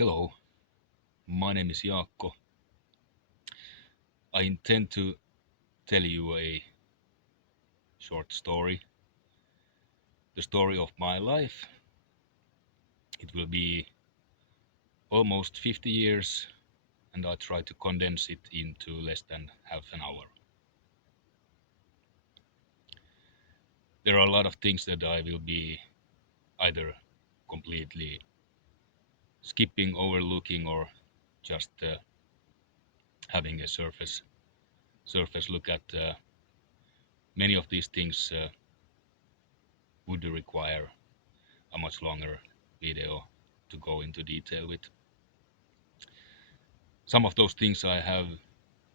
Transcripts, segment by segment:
Hello, my name is Jaakko. I intend to tell you a short story, the story of my life. It will be almost 50 years, and I try to condense it into less than half an hour. There are a lot of things that I will be either completely skipping, overlooking, or just having a surface look at. Many of these things would require a much longer video to go into detail with. Some of those things I have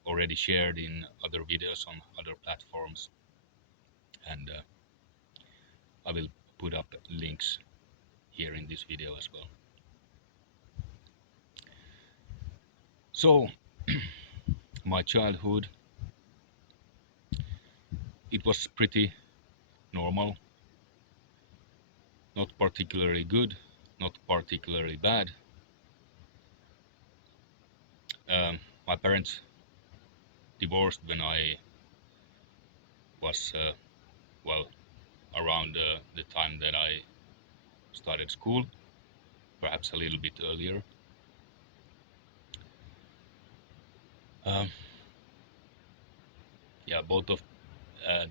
already shared in other videos on other platforms, and I will put up links here in this video as well. So, my childhood, it was pretty normal, not particularly good, not particularly bad. My parents divorced when I was, well, around the time that I started school, perhaps a little bit earlier. Um, yeah, both of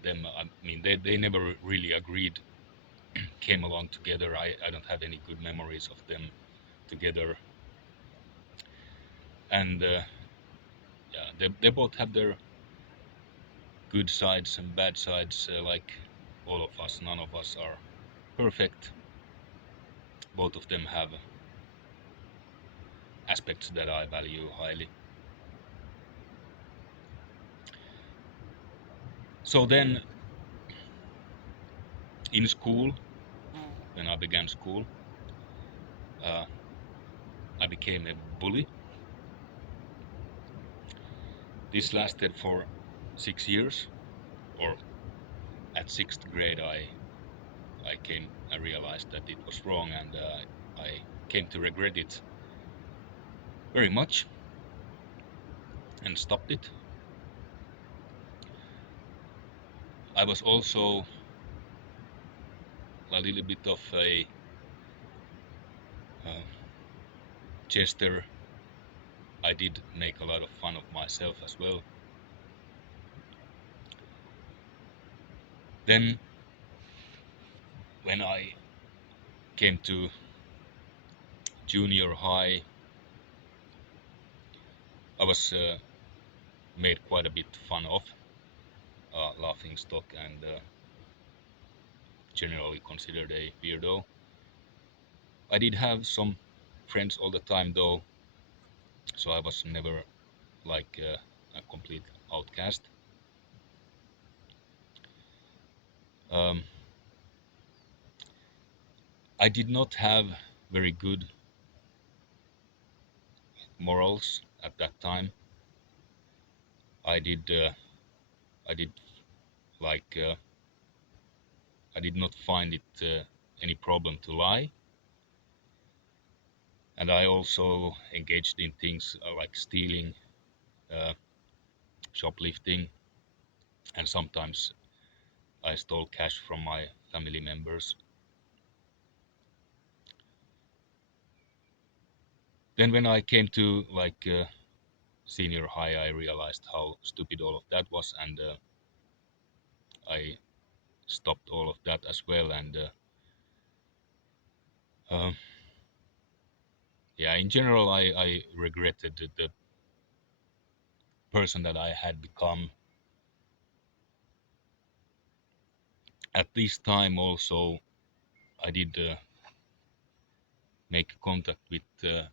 them, I mean, they never really agreed, came along together. I don't have any good memories of them together. And yeah, they both have their good sides and bad sides, like all of us. None of us are perfect. Both of them have aspects that I value highly. So then, in school, when I began school, uh, I became a bully. This lasted for 6 years, or at sixth grade, I realized that it was wrong, and I came to regret it very much and stopped it. I was also a little bit of a uh, jester. I did make a lot of fun of myself as well. Then, when I came to junior high, I was made quite a bit fun of, laughing stock, and generally considered a weirdo. I did have some friends all the time though, so I was never like a complete outcast. Um, I did not have very good morals at that time. I did, I did like, I did not find it any problem to lie, and I also engaged in things like stealing, uh, shoplifting, and sometimes I stole cash from my family members. Then when I came to like senior high, I realized how stupid all of that was, and I stopped all of that as well. And um, yeah, in general, I regretted the person that I had become. At this time, also, I did make contact with uh,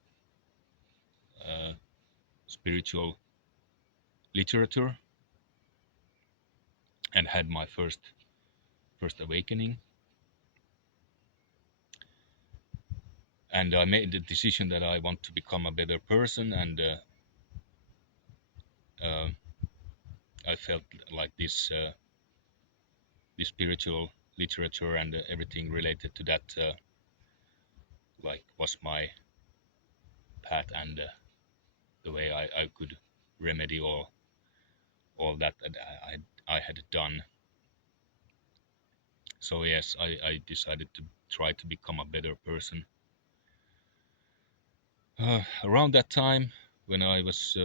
spiritual literature and had my first awakening. And I made the decision that I want to become a better person, and uh, I felt like this spiritual literature and everything related to that like was my path and the way I could remedy all that I had done. So yes, I decided to try to become a better person. Around that time, when I was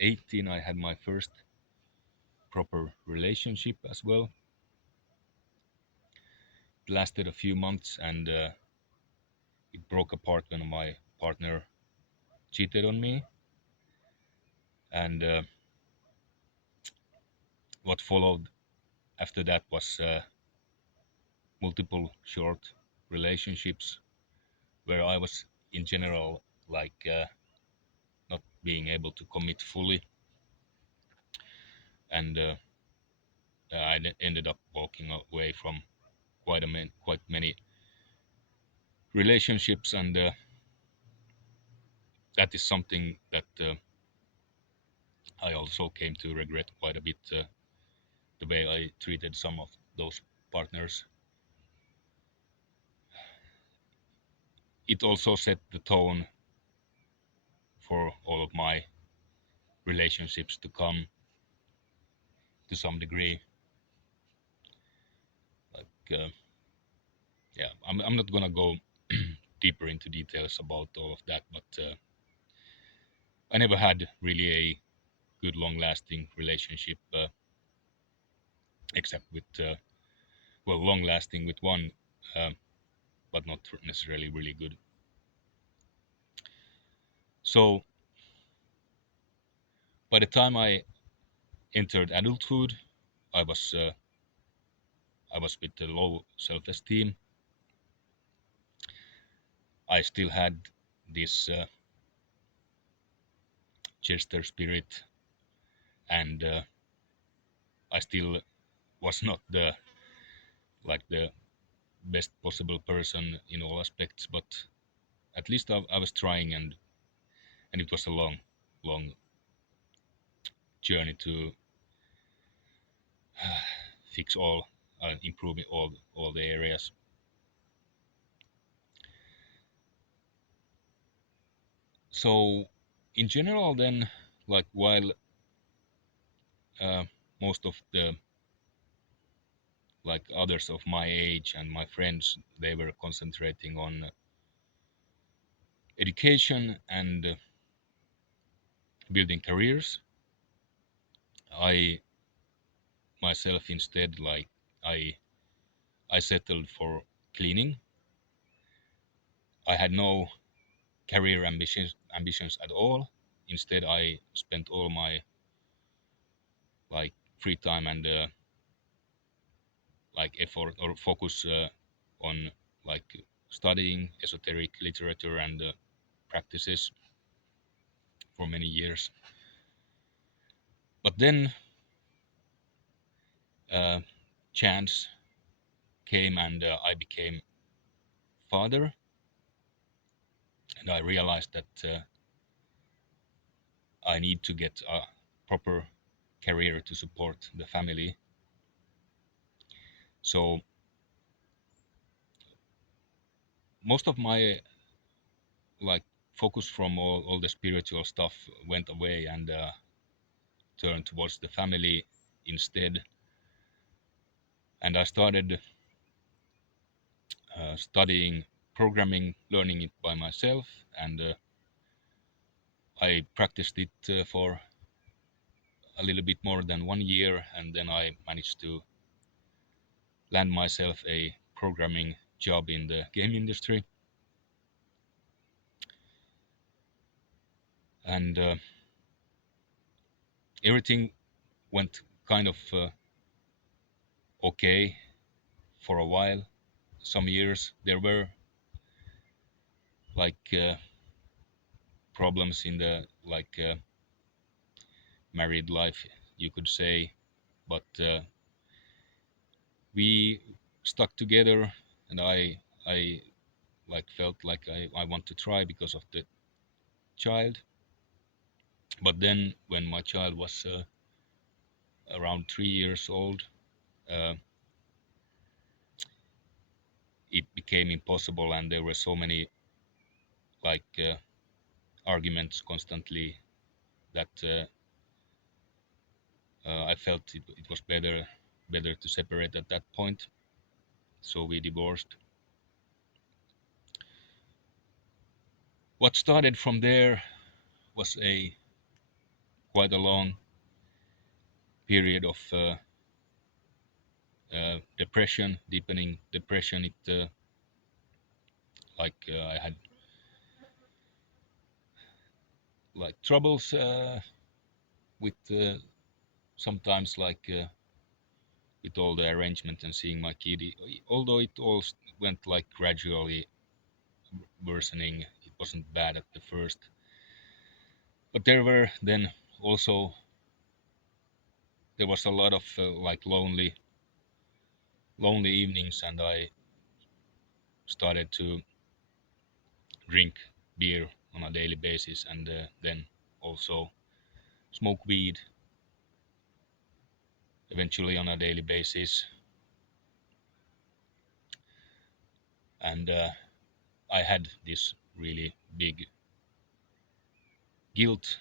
18, I had my first proper relationship as well. It lasted a few months and it broke apart when my partner cheated on me. And what followed after that was multiple short relationships where I was in general like not being able to commit fully, and ended up walking away from quite many relationships, and that is something that I also came to regret quite a bit. The way I treated some of those partners. It also set the tone for all of my relationships to come to some degree. Like, yeah, I'm not gonna go deeper into details about all of that, but I never had really a good, long-lasting relationship, except with well, long-lasting with one, uh, but not necessarily really good. So by the time I entered adulthood, I was uh, I was with a low self-esteem. I still had this Chester spirit, and I still was not the best possible person in all aspects, but at least I was trying, and it was a long journey to fix improving all the areas. So in general, then, like while uh, most of the like others of my age and my friends, they were concentrating on education and building careers. I myself instead, like I I settled for cleaning. I had no career ambitions at all. Instead, I spent all my like free time and like effort or focus on like studying esoteric literature and practices for many years. But then uh, chance came and I became father, and I realized that I need to get a proper career to support the family. So most of my like focus from all the spiritual stuff went away and turned towards the family instead. And I started studying programming, learning it by myself, and I practiced it for a little bit more than 1 year, and then I managed to land myself a programming job in the game industry. And everything went kind of okay for a while. Some years there were like problems in the like married life, you could say, but we stuck together, and I like felt like I want to try because of the child. But then when my child was around 3 years old, uh, it became impossible, and there were so many like arguments constantly that I felt it was better to separate at that point. So we divorced. What started from there was a quite a long period of depression, deepening depression. It I had like troubles with sometimes with all the arrangement and seeing my kid. Although it all went like gradually worsening, it wasn't bad at the first. But there were then also there was a lot of lonely evenings, and I started to drink beer on a daily basis, and then also smoke weed eventually on a daily basis. And I had this really big guilt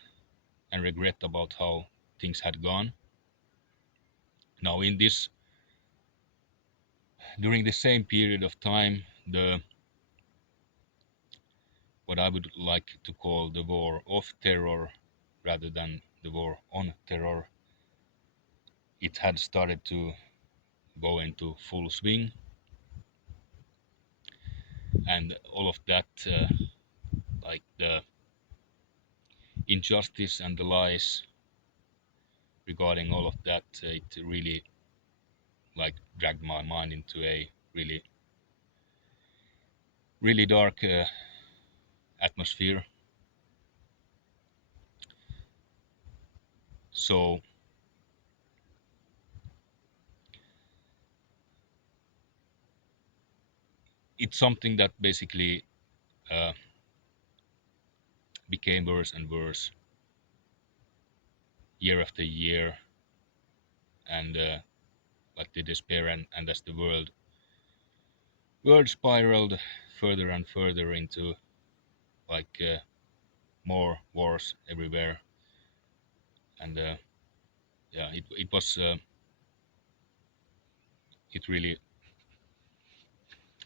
and regret about how things had gone. Now, in this during the same period of time, the what I would like to call the war of terror rather than the war on terror, it had started to go into full swing, and all of that, like the injustice and the lies regarding all of that, it really like dragged my mind into a really dark atmosphere. So it's something that basically uh, became worse and worse year after year, and like the despair, and as the world spiraled further and further into like more wars everywhere. And yeah, it was it really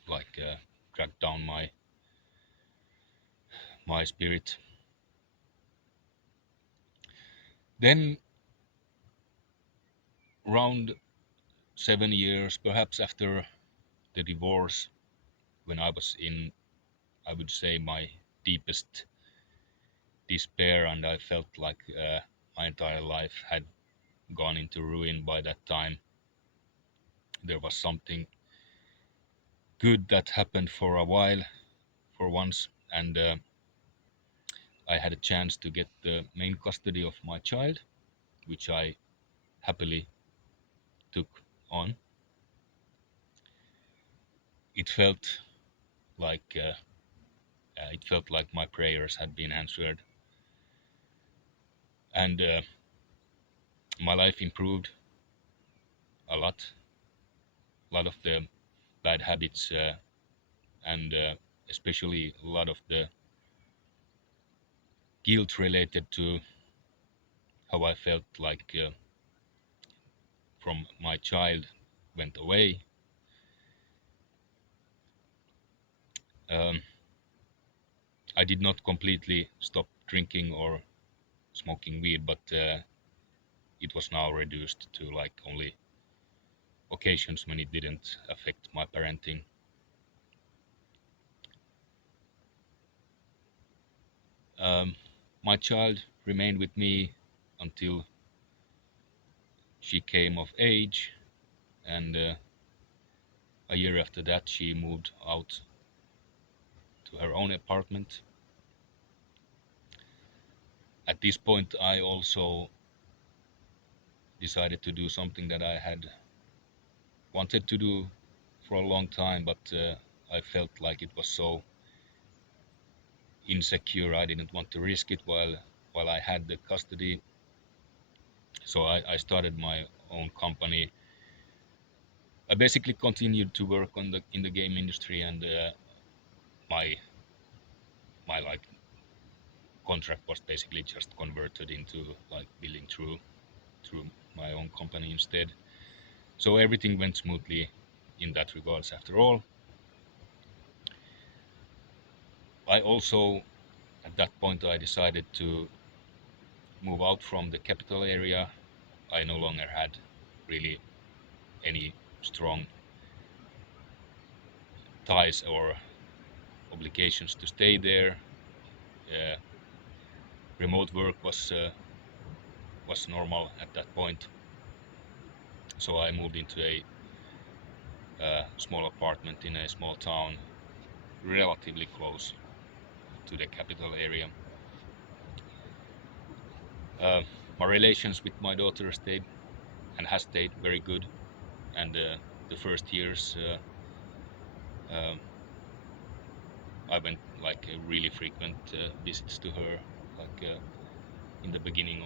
dragged down my spirit. Then around 7 years perhaps after the divorce, when I was in, I would say, my deepest despair, and I felt like my entire life had gone into ruin by that time, there was something good that happened for a while, for once, and I had a chance to get the main custody of my child, which I happily took on. It felt like my prayers had been answered, and my life improved a lot. A lot of the bad habits, and especially a lot of the guilt related to how I felt from my child, went away. Um, I did not completely stop drinking or smoking weed, but it was now reduced to like only occasions when it didn't affect my parenting. Um, my child remained with me until she came of age, and a year after that, she moved out to her own apartment. At this point, I also decided to do something that I had wanted to do for a long time, but I felt like it was so insecure. I didn't want to risk it while I had the custody. So I started my own company. I basically continued to work on the in the game industry, and my my contract was basically just converted into like billing through my own company instead. So everything went smoothly in that regards after all. I also, at that point, I decided to move out from the capital area. I no longer had really any strong ties or obligations to stay there. Uh, Remote work was normal at that point, so I moved into a small apartment in a small town, relatively close to the capital area. Uh, my relations with my daughter stayed and has stayed very good, and the first years um, I went like really frequent visits to her, like in the beginning,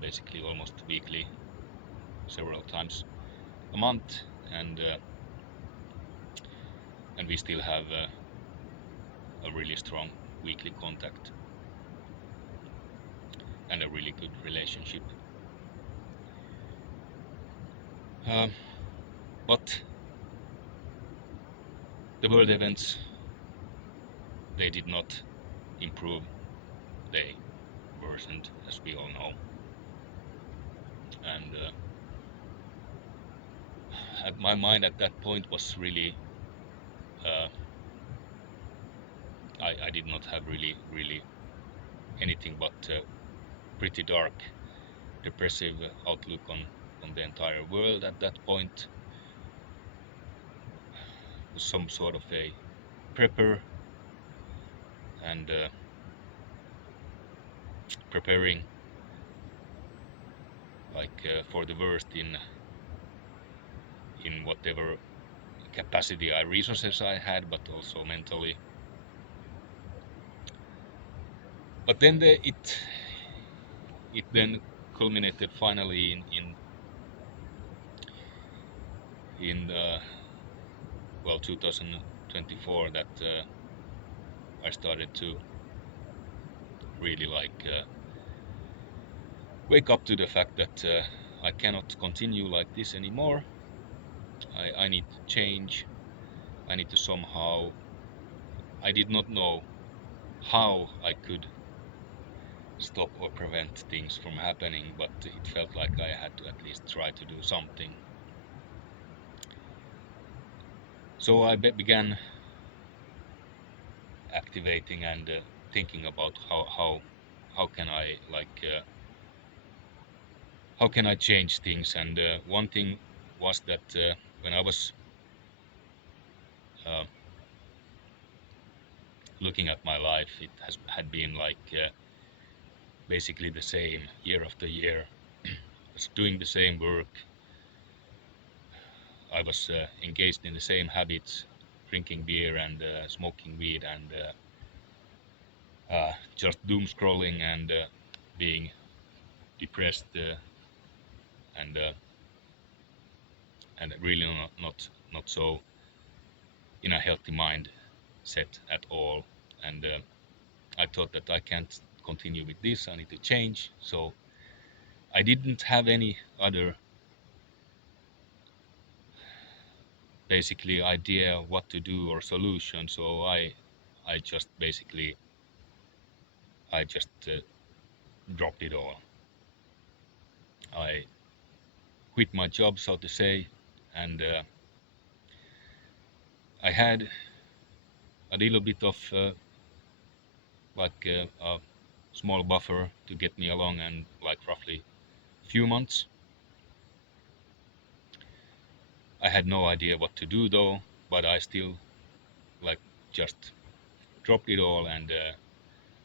basically almost weekly, several times a month, and we still have a really strong weekly contact and a really good relationship. But the world events, they did not improve, they worsened, as we all know. And my mind at that point was really, uh, I did not have really anything but pretty dark, depressive outlook on the entire world at that point. Some sort of a prepper and preparing like for the worst in whatever capacity resources I had, but also mentally. But then it then culminated finally in well 2024 that I started to really like wake up to the fact that I cannot continue like this anymore. I need to change. I need to somehow. I did not know how I could stop or prevent things from happening, but it felt like I had to at least try to do something. So I began activating and thinking about how can I like how can I change things. And one thing was that when I was uh, looking at my life, it had been like basically the same year after year. I was doing the same work. I was engaged in the same habits, drinking beer and smoking weed and just doom scrolling and being depressed and and really not so in a healthy mind set at all. And I thought that I can't continue with this. I need to change. So I didn't have any other basically idea what to do or solution. So I just basically I just dropped it all. I quit my job, so to say, and I had a little bit of like a small buffer to get me along, and like roughly few months. I had no idea what to do though, but I still like just dropped it all and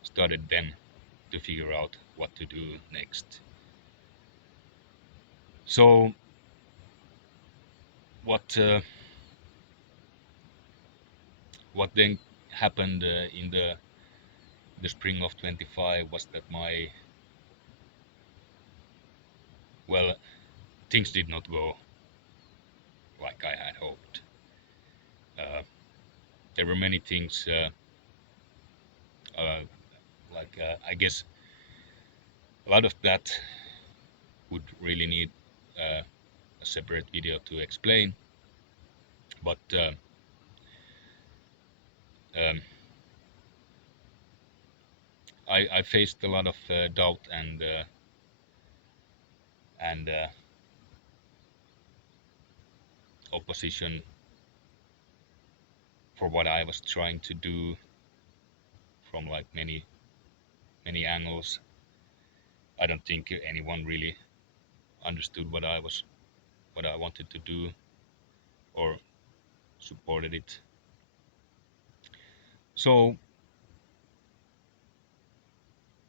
started then to figure out what to do next. So what what then happened in the spring of 25 was that my well things did not go like I had hoped. Uh, there were many things uh, Like I guess a lot of that would really need a separate video to explain. But um, I faced a lot of doubt and opposition for what I was trying to do from like many angles. I don't think anyone really understood what I wanted to do or supported it. So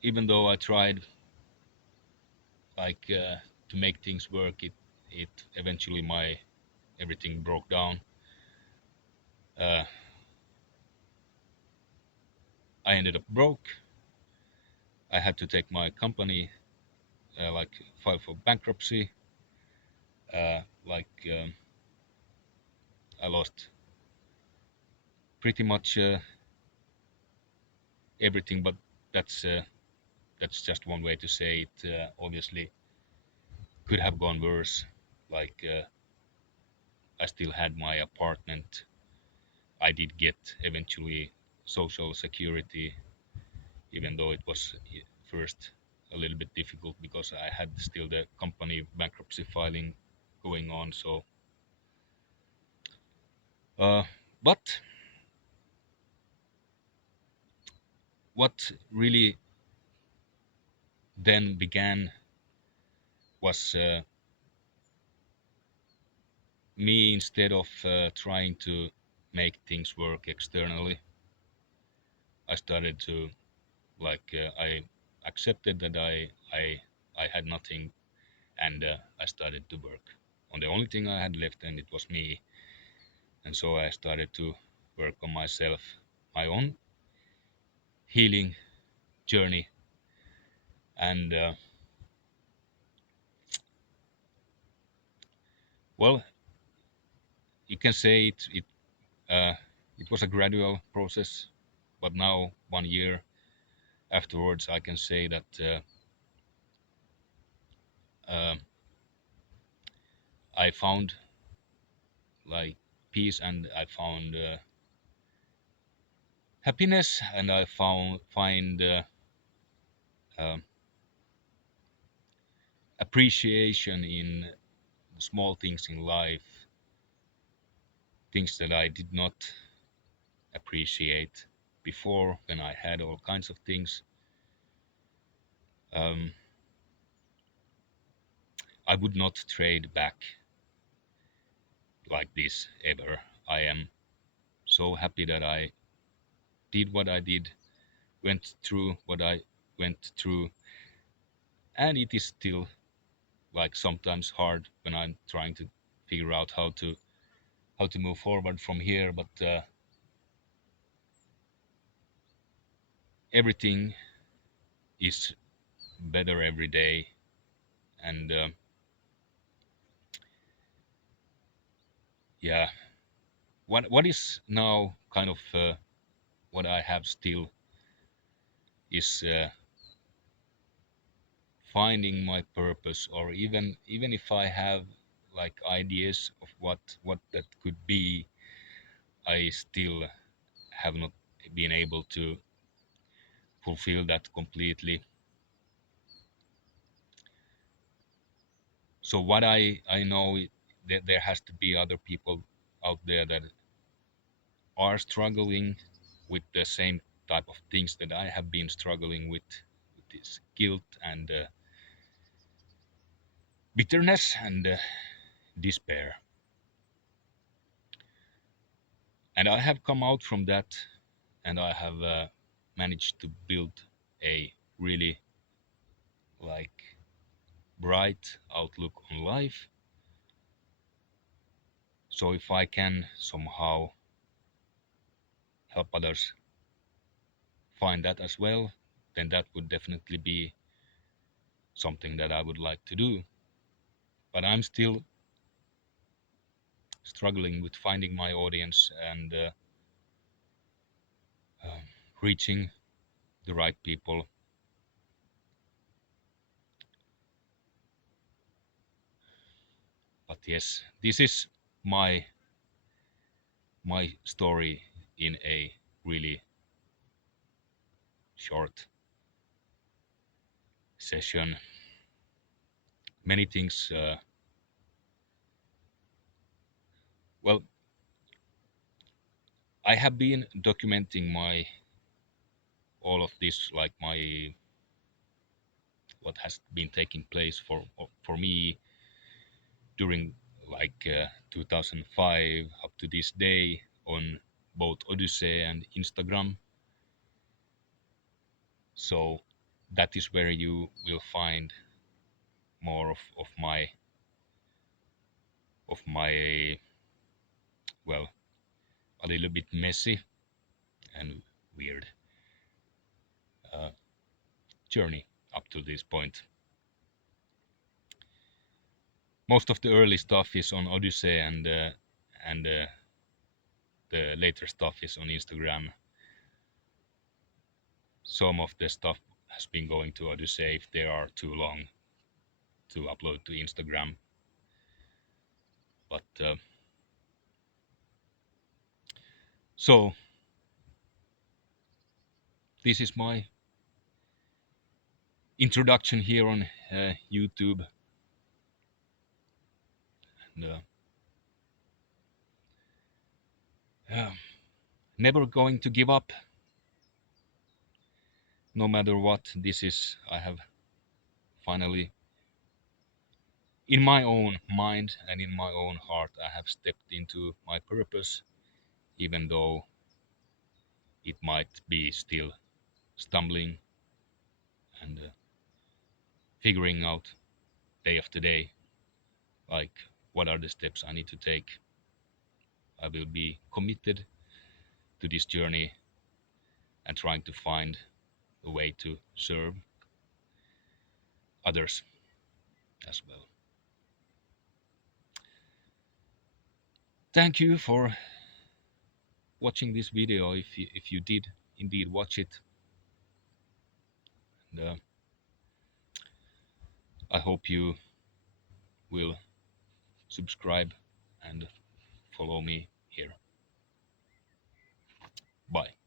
even though I tried like to make things work, it eventually my everything broke down. Uh, I ended up broke. I had to take my company like file for bankruptcy. Like I lost pretty much everything, but that's uh, that's just one way to say it. Obviously, could have gone worse. Like I still had my apartment. I did get eventually social security, even though it was first a little bit difficult because I had still the company bankruptcy filing going on. So, uh, but what really then began was me, instead of trying to make things work externally, I started to like I accepted that I had nothing, and I started to work on the only thing I had left, and it was me. And so I started to work on myself, my own healing journey. And well, you can say uh, it was a gradual process, but now 1 year afterwards, I can say that uh, I found like peace, and I found happiness, and I find um appreciation in small things in life, things that I did not appreciate before when I had all kinds of things. Um, I would not trade back like this ever. I am so happy that I did what I did, went through what I went through, and it is still like sometimes hard when I'm trying to figure out how to move forward from here. But everything is better every day, and yeah, what is now kind of what I have still is finding my purpose, or even if I have like ideas of what that could be, I still have not been able to fulfill that completely. So what I know that there has to be other people out there that are struggling with the same type of things that I have been struggling with this guilt and bitterness and despair. And I have come out from that, and I have managed to build a really like bright outlook on life. So if I can somehow help others find that as well, then that would definitely be something that I would like to do. But I'm still struggling with finding my audience and um, reaching the right people. But yes, this is my my story in a really short session. Many things. Well, I have been documenting my all of this, like my what has been taking place for me during like 2005 up to this day on both Odyssey and Instagram. So that is where you will find more of my well, a little bit messy and weird uh, journey up to this point. Most of the early stuff is on Odyssey, and the later stuff is on Instagram. Some of the stuff has been going to Odyssey if they are too long to upload to Instagram. But so this is my introduction here on YouTube. And, yeah, never going to give up, no matter what. This is I have finally, in my own mind and in my own heart, I have stepped into my purpose, even though it might be still stumbling and figuring out day after day, like what are the steps I need to take. I will be committed to this journey and trying to find a way to serve others as well. Thank you for watching this video if you did indeed watch it. And I hope you will subscribe and follow me here. Bye.